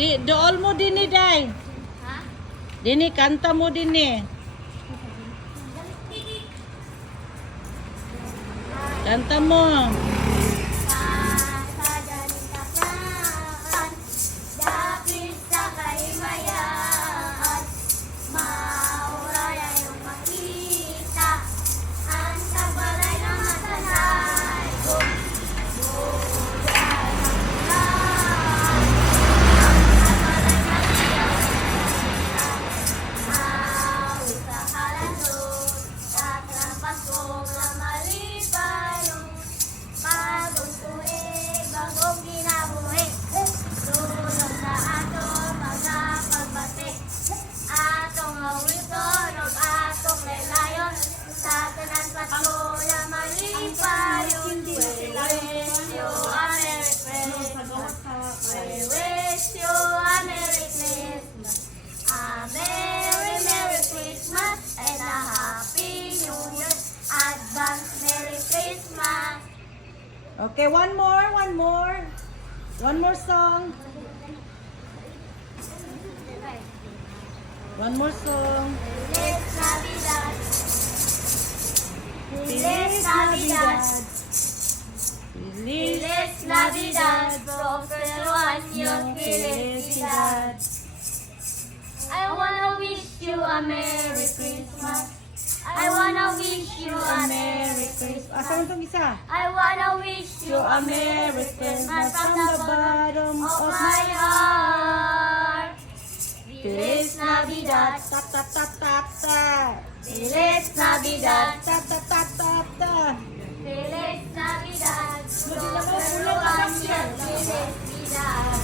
Dool mo din ni Day. Ha? Dini, kanta mo din ni. Kanta mo. Sa daling kasahan, dapit sa kahimayan, mauray ay iyong makita, ang tabalay ng masanay ko. Bulan ang ulan, ang tabalay ng iyong makita, awit sa halandot, at ng Paskong na malipayon. Bagong tuig, bagong ginabuhi, tulong sa aton mga pagbati. Atong awiton o atong laylayon, sa tanan Pasko na malipayon. We wish you a Merry Christmas. We wish you a Merry Christmas. A Merry, Merry Christmas and a Happy New Year. Advance Merry Christmas. Okay, one more. One more song. One more song. Feliz Navidad. Feliz Navidad. Feliz Navidad. Prospero años, felicidad. I wanna wish you a Merry Christmas. I wanna wish you a Merry Christmas. Asan itong isa? I wanna wish you a Merry Christmas from the bottom of my heart. Feliz Navidad. Tap tap tap tap tap. Feliz Navidad. Tap tap tap tap tap. Feliz Navidad. Prospero año, felicidad.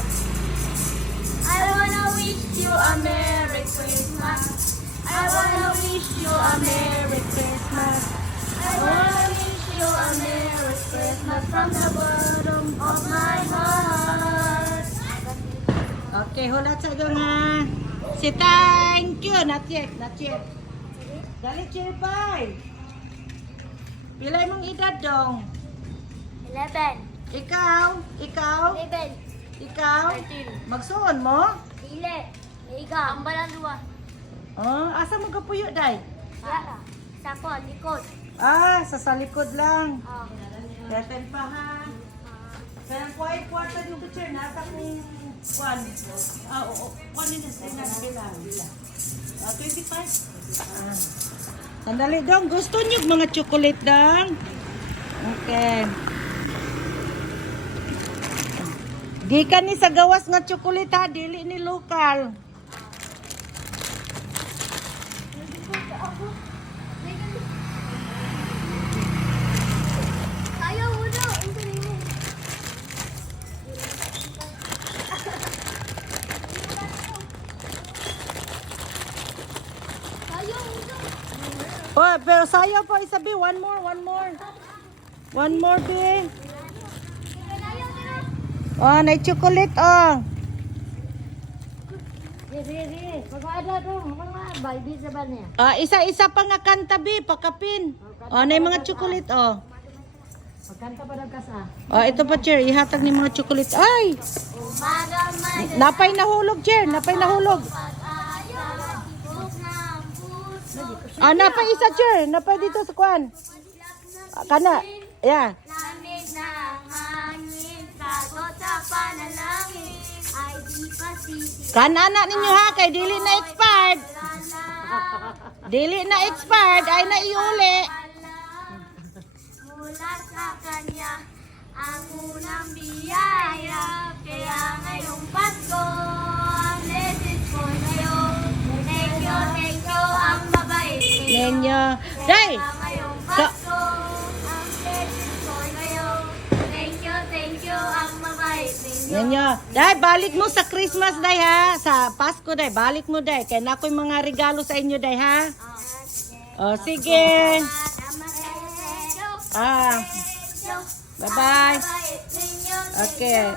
I wanna wish you a Merry Christmas. I wanna wish you a Merry Christmas. I wanna wish you a Merry Christmas from the bottom of my heart. Okay, hulat sa iyo nga. Si thank you. Not yet. Dali, Chirpay. Pilay mong edad dong. 11. Ikaw. 11. Ikaw. 13. Magsuon mo? Ile. Iga. Ang balang dua. Oh, asa mo kapuyo, Day? Yara. Sako. Likod. Sa likod lang. Ah. Datan pa ha. Kaya quiet kwarta yung picture. Nasa kong kwan. Oo. Kwan din na bilang. 25. Sandali dong. Gusto niyo mga chocolate dong? Okay. Di ka ni sa gawas nga chocolate ha. Dili ni lokal. Ayaw mo daw. Ayaw mo daw. Oh, pero sayaw pa isabi. One more. One more, be. Ayaw mo daw. Oh, na chocolate, oh. Diri. Pag-ada dong. Mga baby sa ba niya? Isa-isa pa nga kanta, be. Pakapin. Oh, na yung mga chocolate, oh. Pagkanta pa daw ka sa. Oh, ito pa, Chair. Ihatag ni mga chocolate. Ay! Umaga man. Napay nahulog, Chair. Napay nahulog. Pag-ayaw. Tibok ng puso. Napay isa, Chair. Napay dito sa kwan. Kana. Yeah. Lamig ng hangin. Sagot sa panalangin. Ay di pa sisi. Kana ninyo ha, kay dili na expired. Dili na expired, ay na iuli. Mula sa kanya ang unang biyaya. Kaya ngayong Pasko ang message ko sa'yo. Thank you ang mabait sa'yo. Ninyo. Day! Kaya ngayong Pasko ang message ko sa'yo. Thank you ang mabait sa'yo. Ninyo. Day, balik mo sa Christmas, Day ha. Sa Pasko, Day. Balik mo, Day. Kaya na ako'y mga regalo sa inyo, Day ha. Oh, sige. Bye-bye. Okay.